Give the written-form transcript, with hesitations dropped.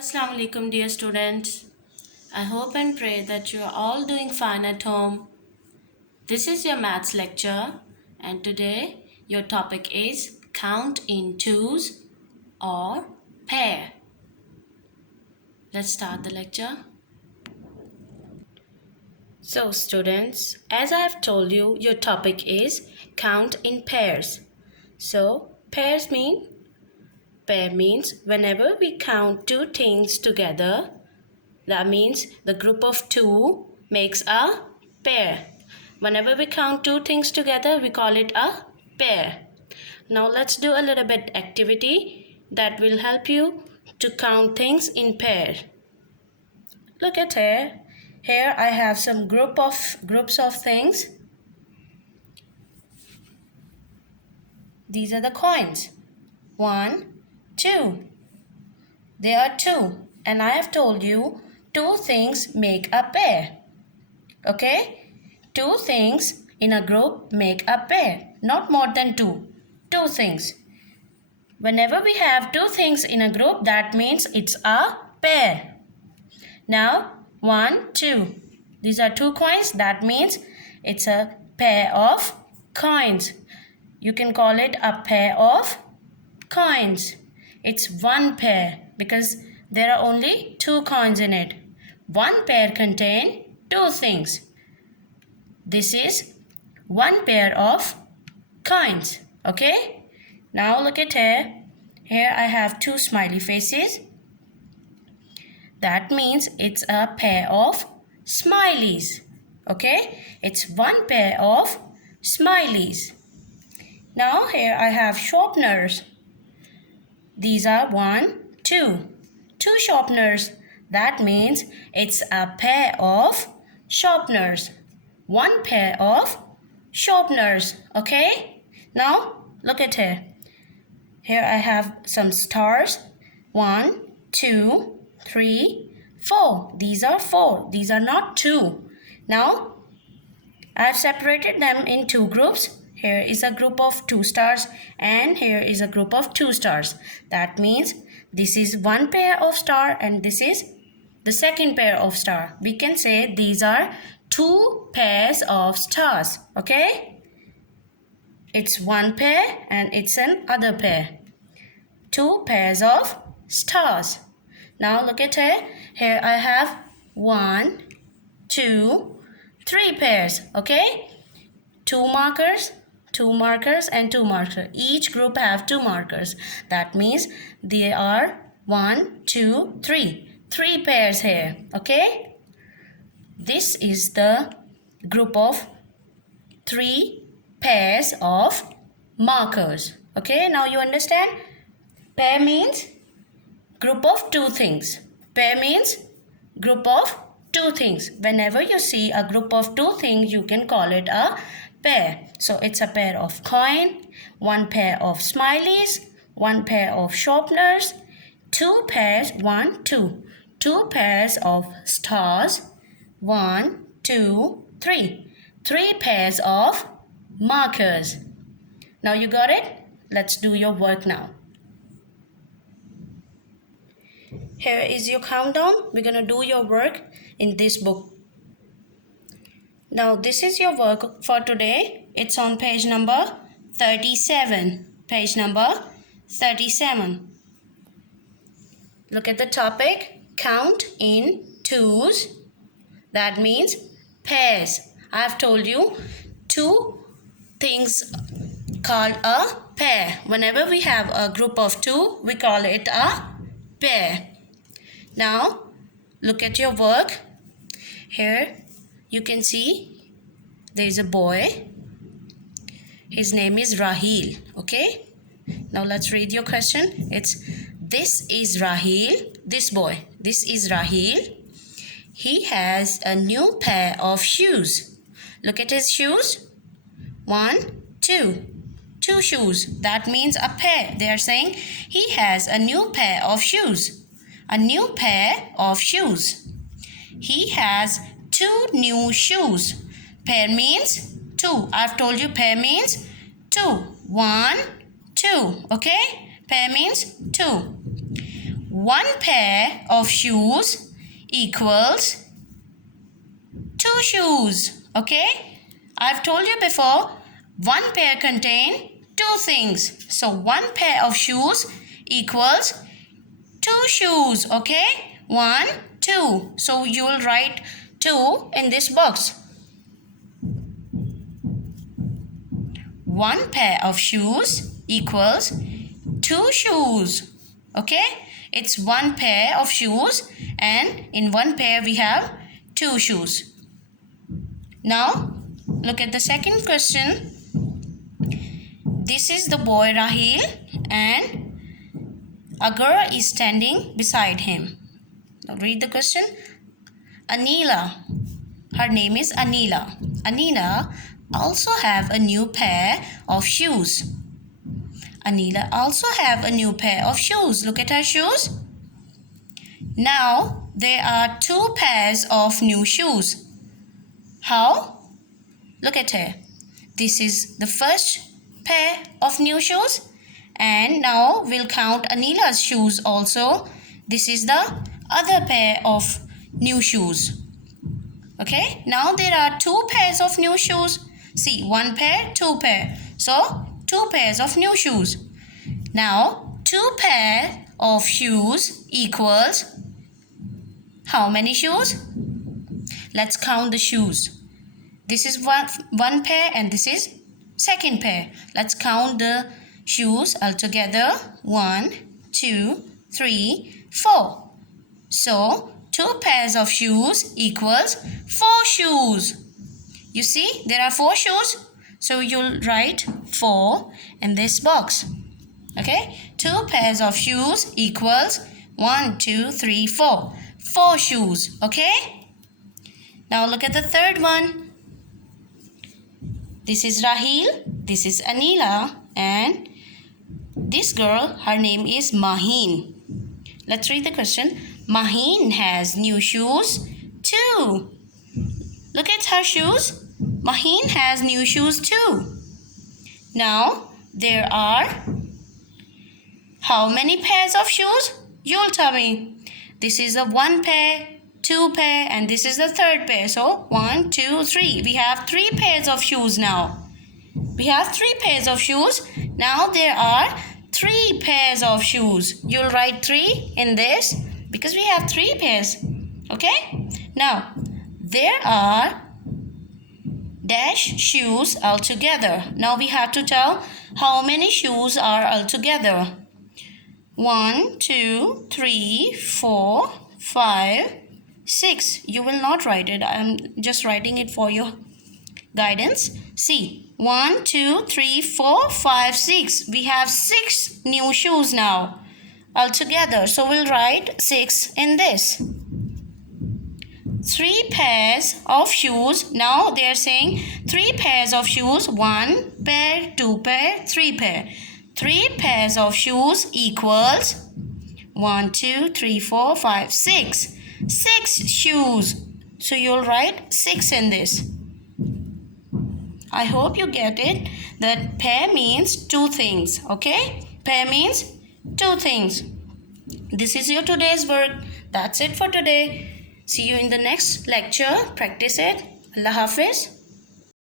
Assalamu alaikum, dear students. I hope and pray that you are all doing fine at home. This is your maths lecture, and today your topic is count in twos or pair. Let's start the lecture. So, students, as I have told you, your topic is count in pairs. So, pair means whenever we count two things together, that means the group of two makes a pair. Whenever we count two things together, we call it a pair. Now let's do a little bit activity that will help you to count things in pair. Look at here. Here I have some groups of things. These are the coins. 1, 2. There are two, and I have told you two things make a pair. Okay? Two things in a group make a pair. Not more than two. Two things. Whenever we have two things in a group, that means it's a pair. Now, 1, 2. These are two coins. That means it's a pair of coins. You can call it a pair of coins. It's one pair because there are only two coins in it. One pair contains two things. This is one pair of coins. Okay? Now look at here. Here I have two smiley faces. That means it's a pair of smileys. Okay? It's one pair of smileys. Now here I have sharpeners. These are 1, 2. Two sharpeners. That means it's a pair of sharpeners. One pair of sharpeners. Okay? Now look at here. Here I have some stars. 1, 2, 3, 4. These are 4. These are not 2. Now I have separated them in two groups. Here is a group of 2 stars and here is a group of 2 stars. That means this is one pair of star and this is the second pair of star. We can say these are two pairs of stars. Okay? It's one pair and it's an other pair. Two pairs of stars. Now look at here. Here I have 1, 2, 3 pairs. Okay? Two markers and two markers. Each group have two markers. That means there are 1, 2, 3. 3 pairs here. Okay? This is the group of 3 pairs of markers. Okay? Now you understand? Pair means group of two things. Pair means group of two things. Whenever you see a group of two things, you can call it a pair. So it's a pair of coin, one pair of smileys, one pair of sharpeners, two pairs, 1, 2. Two pairs of stars, 1, 2, 3. 3 pairs of markers. Now you got it? Let's do your work now. Here is your countdown. We're going to do your work in this book. Now this is your work for today. It's on page number 37. Page number 37. Look at the topic. Count in twos. That means pairs. I have told you two things called a pair. Whenever we have a group of two, we call it a pair. Now look at your work. Here you can see there is a boy. His name is Rahil. Okay? Now let's read your question. This is Rahil. This boy. This is Rahil. He has a new pair of shoes. Look at his shoes. 1, 2. 2 shoes. That means a pair. They are saying he has a new pair of shoes. A new pair of shoes. He has 2 new shoes. Pair means 2. I've told you pair means 2. 1, 2. Okay? Pair means 2. one pair of shoes equals 2 shoes. Okay? I've told you before, one pair contain 2 things. So one pair of shoes equals 2 shoes. Okay? 1, 2. So you will write 2 in this box. One pair of shoes equals 2 shoes. Okay? It's one pair of shoes, and in one pair we have 2 shoes. Now, look at the second question. This is the boy Rahil, and a girl is standing beside him. Now read the question. Anila. Her name is Anila. Anila also have a new pair of shoes. Anila also have a new pair of shoes. Look at her shoes. Now there are 2 pairs of new shoes. How? Look at her. This is the first pair of new shoes, and now we'll count Anila's shoes also. This is the other pair of new shoes. Okay, now there are 2 pairs of new shoes. See, 1 pair, 2 pair. So 2 pairs of new shoes. Now 2 pair of shoes equals how many shoes? Let's count the shoes. This is one pair and this is second pair. Let's count the shoes altogether. 1, 2, 3, 4. So 2 pairs of shoes equals 4 shoes. You see, there are 4 shoes. So you'll write 4 in this box. Okay, 2 pairs of shoes equals 1, 2, 3, 4. 4 shoes. Okay. Now look at the third one. This is Rahil, this is Anila, and this girl, her name is Maheen. Let's read the question. Maheen has new shoes too. Look at her shoes. Maheen has new shoes too. Now there are how many pairs of shoes? You'll tell me. This is a 1 pair, 2 pair, and this is the third pair. So 1, 2, 3. We have 3 pairs of shoes now. We have 3 pairs of shoes. Now there are 3 pairs of shoes. You'll write 3 in this because we have 3 pairs. Okay? Now there are dash shoes altogether. Now we have to tell how many shoes are altogether. 1, 2, 3, 4, 5, 6. You will not write it. I am just writing it for your guidance. See, 1, 2, 3, 4, 5, 6. We have 6 new shoes now altogether. So we'll write 6 in this. 3 pairs of shoes. Now they are saying 3 pairs of shoes. 1 pair, 2 pair, 3 pair. 3 pairs of shoes equals 1, 2, 3, 4, 5, 6. 6 shoes. So you'll write 6 in this. I hope you get it. That pair means 2 things. Okay? Pair means 2 things. This is your today's work. That's it for today. See you in the next lecture. Practice it. Allah Hafiz.